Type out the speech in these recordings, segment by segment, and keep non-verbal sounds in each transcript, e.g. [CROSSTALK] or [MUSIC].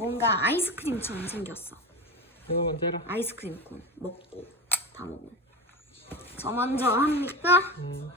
뭔가 아이스크림처럼 생겼어. 이거 먼저 해라. 아이스크림 콘 먹고 다 먹은. 저 먼저 합니까? 음.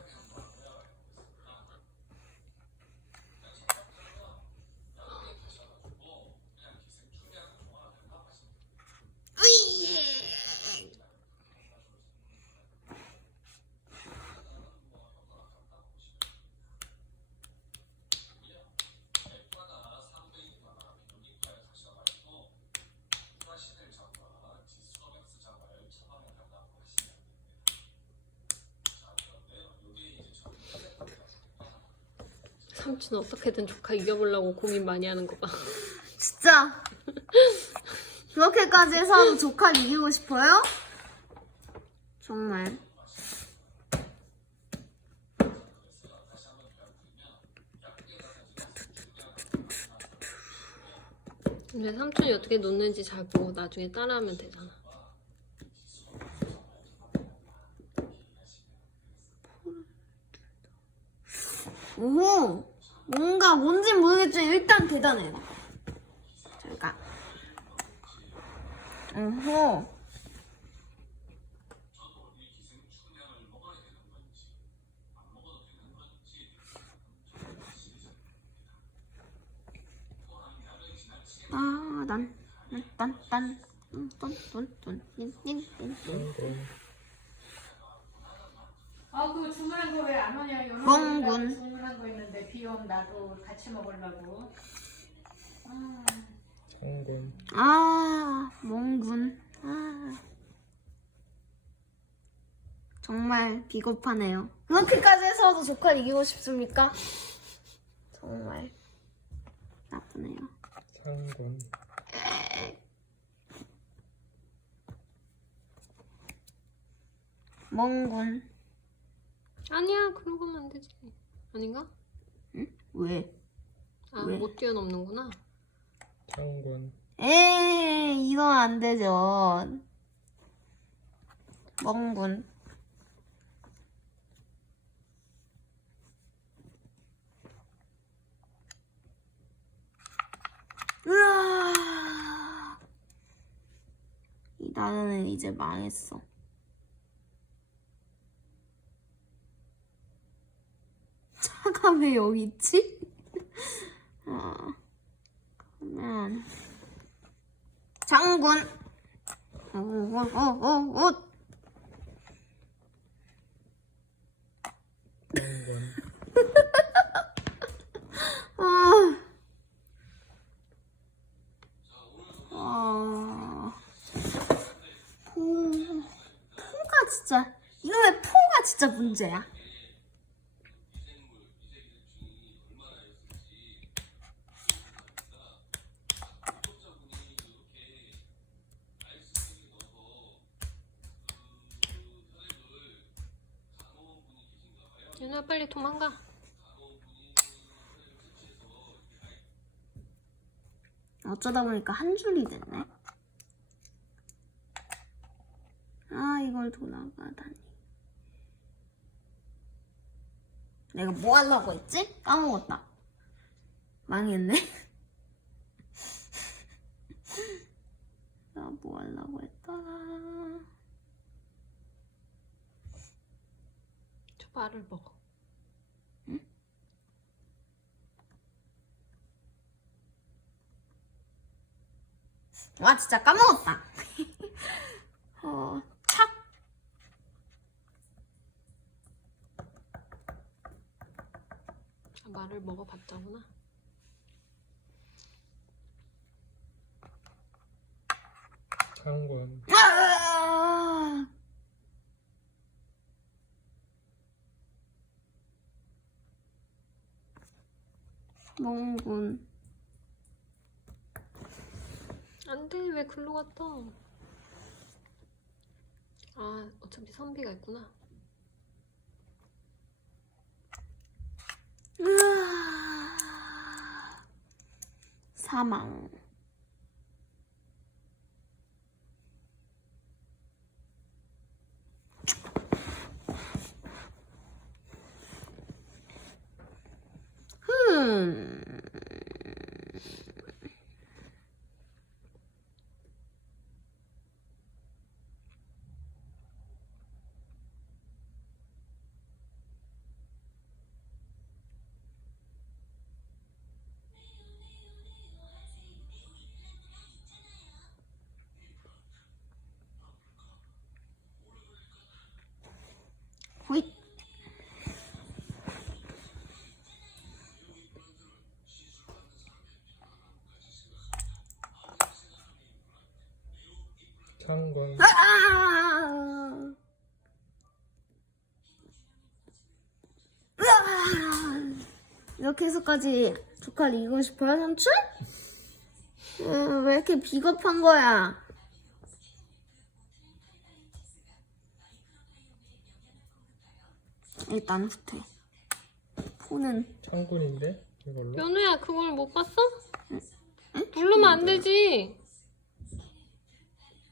삼촌 어떻게든 조카 이겨보려고 고민 많이 하는 거 봐. [LAUGHS] 진짜 그렇게까지 해서 조카를 이기고 싶어요? 정말 근데 삼촌이 어떻게 놓는지 잘 보고 나중에 따라하면 되잖아. 오 뭔가 뭔진 모르겠지만 일단 대단해 잠깐 오호 아난 딴딴 뚠뚠뚠뚠뚠뚠 아, 그 주문한 거 왜 안? 연어 멍군. 거 있는데 비 오면 나도 같이 먹으려고. 아, 장군. 아, 몽군. 아. 정말 비겁하네요. 그렇게까지 해서도 조카를 이기고 싶습니까? 정말 나쁘네요. 장군. 몽군. 아니야, 그러고 하면 안 되지. 아닌가? 왜? 아, 왜? 못 뛰어넘는구나. 장군. 에이, 이건 안 되죠. 몽군. 으아. 이 나라는 이제 망했어. 차가 왜 여기 있지? 어, 그러면 장군. 오오오오 장군. 아. 아. 포, 포가 진짜, 이거 왜 포가 진짜 문제야? 윤호야, 빨리 도망가. 어쩌다 보니까 한 줄이 됐네. 아, 이걸 돌아가다니. 내가 뭐 하려고 했지? 까먹었다. 망했네. [LAUGHS] 나 뭐 하려고 했다. 저 말을 먹어. 와, 진짜 까먹었다. [LAUGHS] 어, 착. 아, 말을 먹어봤자구나. 장군. 아! 몽군. 안 돼, 왜 글로 갔다? 아, 어차피 선비가 있구나. 사망. 호잇. 차는 아! 이렇게 해서까지 조카를 이기고 싶어요, 삼촌? 음, 왜 이렇게 비겁한 거야? 일단 후퇴. 폰은 창곤인데 이걸로 연우야 그걸 못 봤어? 누르면 안 되지.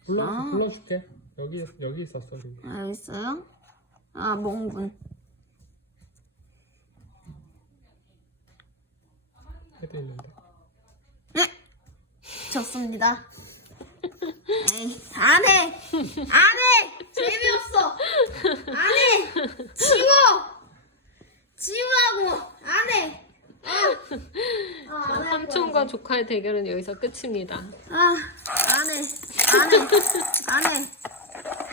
불러 아. 불러줄게 여기 여기 있었어 여기 아, 여기 있어요? 아, 멍군. 해도 있는데 졌습니다. [LAUGHS] 에이, 안 해! 안 해! 재미없어! 안 해! 지워! 지우라고! 안 해! 아, 아, 안 해. 조카의 대결은 여기서 끝입니다. 아, 안 해. 안 해. 안 해.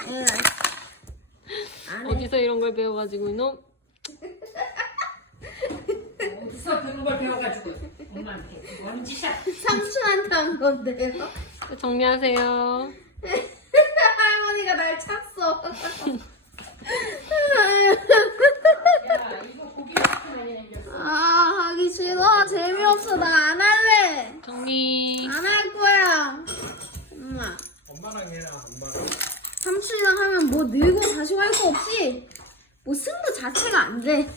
에안 해. 어디서 이런 걸 배워가지고 이놈? 어디서 그런 걸 배워가지고 엄마한테 짓이야? 삼촌한테 한 건데요. 정리하세요. 할머니가 날 찼어. 야 이거 아, 하기 싫어. 재미없어. 나 안 할래. 정리. 안 할 거야. 엄마. 엄마랑 해라 엄마랑 삼촌이랑 하면 뭐 늘고 다시 할 거 없이 뭐 승부 자체가 안 돼.